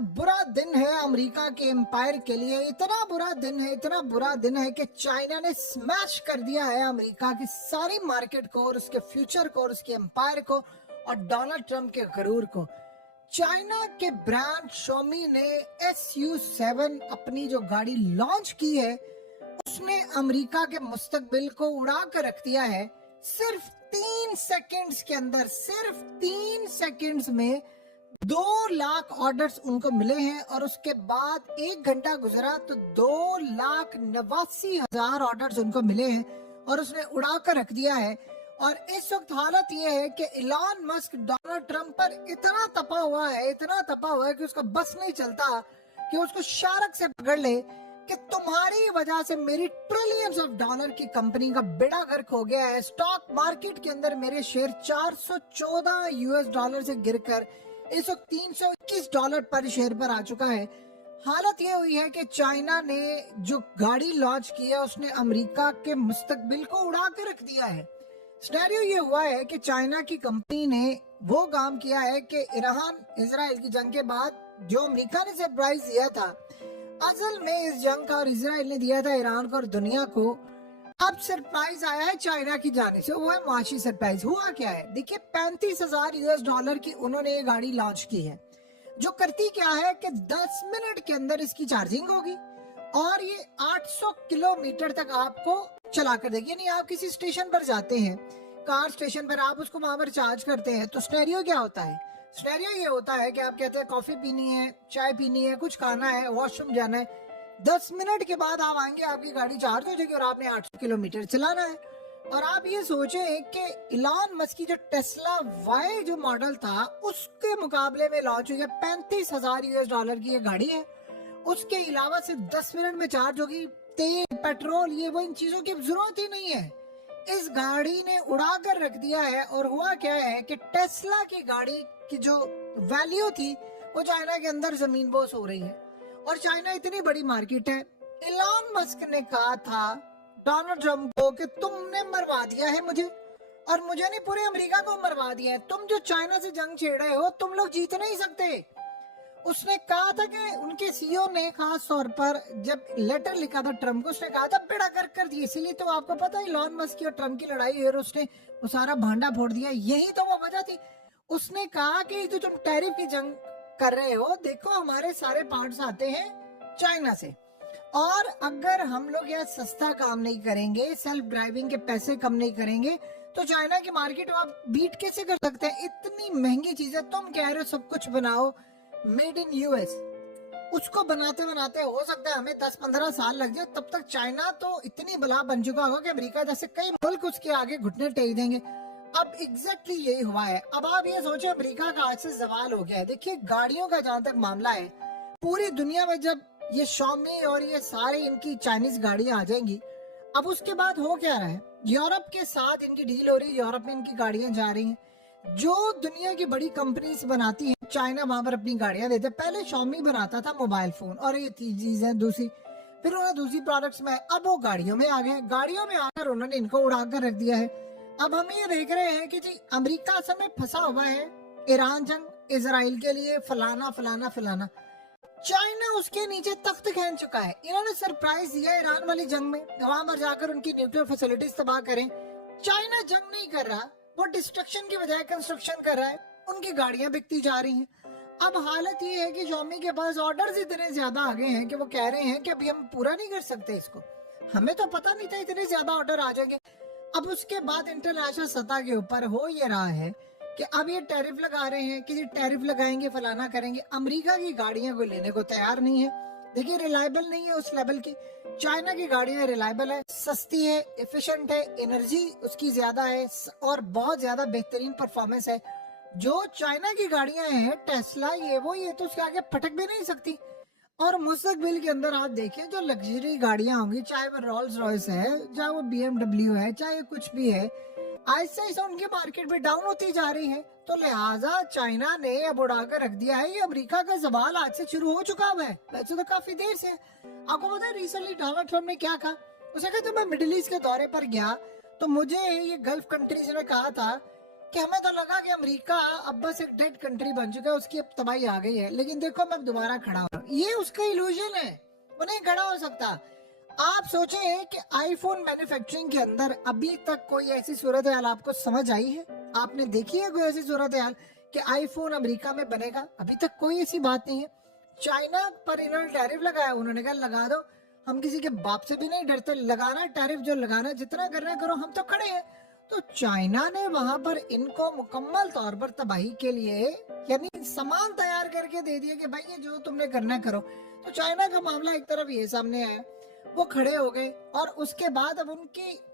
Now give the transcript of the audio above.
बुरा दिन है अमेरिका के एम्पायर के लिए। इतना बुरा दिन है कि चाइना ने स्मैश कर दिया है अमेरिका की सारी मार्केट को और उसके फ्यूचर को और उसके एम्पायर को और डोनाल्ड ट्रंप के गरूर को। चाइना के ब्रांड Xiaomi ने SU7 अपनी जो गाड़ी लॉन्च की है उसने अमेरिका के मुस्तकबिल को उड़ा कर रख दिया है। सिर्फ 3 सेकंड्स के अंदर, सिर्फ 3 सेकंड्स में 2 लाख ऑर्डर्स उनको मिले हैं और उसके बाद 1 घंटा गुजरा तो 2,89,000 ऑर्डर्स उनको मिले हैं और उसने उड़ा कर रख दिया है। और इस वक्त हालत ये है कि इलॉन मस्क डोनाल्ड ट्रंप पर इतना तपा हुआ है कि उसका बस नहीं चलता कि उसको शारक से पकड़ ले कि तुम्हारी वजह से मेरी ट्रिलियंस ऑफ डॉलर की कंपनी का बेड़ा गर्क हो गया है। स्टॉक मार्केट के अंदर मेरे शेयर $414 से गिरकर इस वक्त $321 पर शेयर पर आ चुका है। हालत ये हुई है कि चाइना ने जो गाड़ी लॉन्च की है उसने अमेरिका के मुस्तकबिल को उड़ा के रख दिया है। सिनेरियो ये हुआ है कि चाइना की कंपनी ने वो काम किया है कि ईरान इजराइल की जंग के बाद जो अमेरिका ने सरप्राइज दिया था, असल में इस जंग का और इजराइल ने दिया था ईरान को और दुनिया को, अब सरप्राइज आया है चाइना की जाने से। वो है माशी सरप्राइज। हुआ क्या है देखिए, $35,000 की उन्होंने ये गाड़ी लॉन्च की है जो करती क्या है कि 10 मिनट के अंदर इसकी चार्जिंग होगी और ये 800 किलोमीटर तक आपको चला कर देगी। यानी आप किसी स्टेशन पर जाते हैं, कार स्टेशन पर, आप उसको वहां पर चार्ज करते हैं तो स्टेरियो क्या होता है? स्टेरियो ये होता है कि आप कहते हैं कॉफी पीनी है, चाय पीनी है, कुछ खाना है, वॉशरूम जाना है, 10 मिनट के बाद आप आएंगे, आपकी गाड़ी चार्ज हो जाएगी और आपने 800 किलोमीटर चलाना है। और आप ये सोचें कि इलॉन मस्क की जो टेस्ला वाई जो मॉडल था उसके मुकाबले में लॉन्च हुई है, $35,000 की ये गाड़ी है। उसके अलावा सिर्फ 10 मिनट में चार्ज होगी। तेल, पेट्रोल, ये वो इन चीजों की जरूरत ही नहीं है। इस गाड़ी ने उड़ा कर रख दिया है। और हुआ क्या है कि टेस्ला की गाड़ी की जो वैल्यू थी वो चाइना के अंदर जमीन बोस हो रही है। और चाइना इतनी बड़ी मार्केट है। इलॉन मस्क ने कहा था डोनाल्ड ट्रंप को कि तुमने मरवा दिया है मुझे, और मुझे नहीं पूरे अमेरिका को मरवा दिया है। तुम जो चाइना से जंग छेड़ रहे हो तुम लोग जीत नहीं सकते। उसने कहा था कि उनके सीईओ ने खास तौर पर जब लेटर लिखा था ट्रंप को, उसने कहा था बेड़ा गर्क कर दिया। इसीलिए तो आपको पता है इलॉन मस्क की और ट्रंप की लड़ाई है और उसने वो सारा भांडा फोड़ दिया। यही तो वो वजह थी। उसने कहा कि जो तुम टैरिफ की जंग कर रहे हो, देखो हमारे सारे पार्ट्स आते हैं चाइना से, और अगर हम लोग यहाँ सस्ता काम नहीं करेंगे, सेल्फ ड्राइविंग के पैसे कम नहीं करेंगे तो चाइना की मार्केट आप बीट कैसे कर सकते हैं? इतनी महंगी चीजें तुम कह रहे हो सब कुछ बनाओ मेड इन यूएस, उसको बनाते बनाते हो सकता है हमें 10-15 साल लग जाए। तब तक चाइना तो इतनी बला बन चुका होगा कि अमेरिका जैसे कई मुल्क उसके आगे घुटने टेक देंगे। अब एग्जैक्टली यही हुआ है। अब आप ये सोचो अमेरिका का आज से जवाल हो गया है। देखिए गाड़ियों का जहां तक मामला है, पूरी दुनिया में जब ये Xiaomi और ये सारे इनकी चाइनीज गाड़ियां आ जाएंगी, अब उसके बाद हो क्या रहा है, यूरोप के साथ इनकी डील हो रही है, यूरोप में इनकी गाड़ियां जा रही हैं। जो दुनिया की बड़ी कंपनीज बनाती हैं चाइना वहां पर अपनी गाड़ियां देते हैं। पहले Xiaomi बनाता था मोबाइल फोन और ये चीज है दूसरी, फिर उन्होंने दूसरी प्रोडक्ट्स में, अब वो गाड़ियों में आ गए। गाड़ियों में आकर उन्होंने इनको उड़ा कर रख दिया है। अब हम ये देख रहे हैं कि जी अमेरिका असल में फंसा हुआ है ईरान जंग, इजराइल के लिए फलाना फलाना फलाना। चाइना उसके नीचे तख्त खींच चुका है। इन्होंने सरप्राइज दिया ईरान वाली जंग में, वहां पर जाकर उनकी न्यूक्लियर फैसिलिटीज तबाह करें। चाइना जंग नहीं कर रहा, वो डिस्ट्रक्शन की बजाय कंस्ट्रक्शन कर रहा है। उनकी गाड़ियां बिकती जा रही हैं। अब हालत ये है कि Xiaomi के पास ऑर्डर्स इतने ज्यादा आ गए हैं कि वो कह रहे हैं कि अभी हम पूरा नहीं कर सकते इसको। हमें तो पता नहीं था इतने ज्यादा ऑर्डर आ जाएंगे। अब उसके बाद इंटरनेशनल सतह के ऊपर हो ये रहा है कि अब ये टैरिफ लगा रहे हैं कि टैरिफ लगाएंगे, फलाना करेंगे। अमेरिका की गाड़ियां को लेने को तैयार नहीं है। देखिए रिलायबल नहीं है उस लेवल की। चाइना की गाड़ियां रिलायबल है, सस्ती है, एफिशिएंट है, एनर्जी उसकी ज्यादा है और बहुत ज्यादा बेहतरीन परफॉर्मेंस है। जो चाइना की गाड़ियां हैं टेस्ला, ये तो उसके आगे फटक भी नहीं सकती। और मुस्तकबिल के अंदर आप देखिए जो लग्जरी गाड़ियां होंगी, चाहे वो रोल्स रॉयस है, चाहे वो BMW है, चाहे कुछ भी है, ऐसे ऐसे उनकी मार्केट भी डाउन होती जा रही है। तो लिहाजा चाइना ने अब उड़ा कर रख दिया है। ये अमेरिका का सवाल आज से शुरू हो चुका हुआ है, वैसे तो काफी देर से। आपको पता है रिसेंटली डोनाल्ड ट्रंप ने क्या कहा? उसने कहा जब मैं मिडिल ईस्ट के दौरे पर गया तो मुझे ये गल्फ कंट्रीज ने कहा था कि हमें तो लगा कि अमेरिका अब बस एक डेड कंट्री बन चुका है, उसकी अब तबाही आ गई है, लेकिन देखो मैं दोबारा खड़ा हो रहा हूं। ये उसका इल्यूजन है, वो नहीं खड़ा हो सकता। आप सोचें कि आईफोन मैन्युफैक्चरिंग के अंदर अभी तक कोई ऐसी सूरत हाल आपको समझ आई है? आपने देखी है कोई ऐसी सूरत हाल कि आईफोन अमेरिका में बनेगा? अभी तक कोई ऐसी बात नहीं है। चाइना पर इन्होंने टैरिफ लगाया, उन्होंने कहा लगा दो, हम किसी के बाप से भी नहीं डरते, लगाना टैरिफ जो लगाना, जितना करना करो, हम तो खड़े हैं। तो चाइना ने वहां पर इनको मुकम्मल तौर पर तबाही के लिए यानी सामान तैयार करके दे दिया कि भाई ये जो तुमने करना है करो। तो चाइना का मामला एक तरफ ये सामने आया, वो खड़े हो गए, और उसके बाद अब उनकी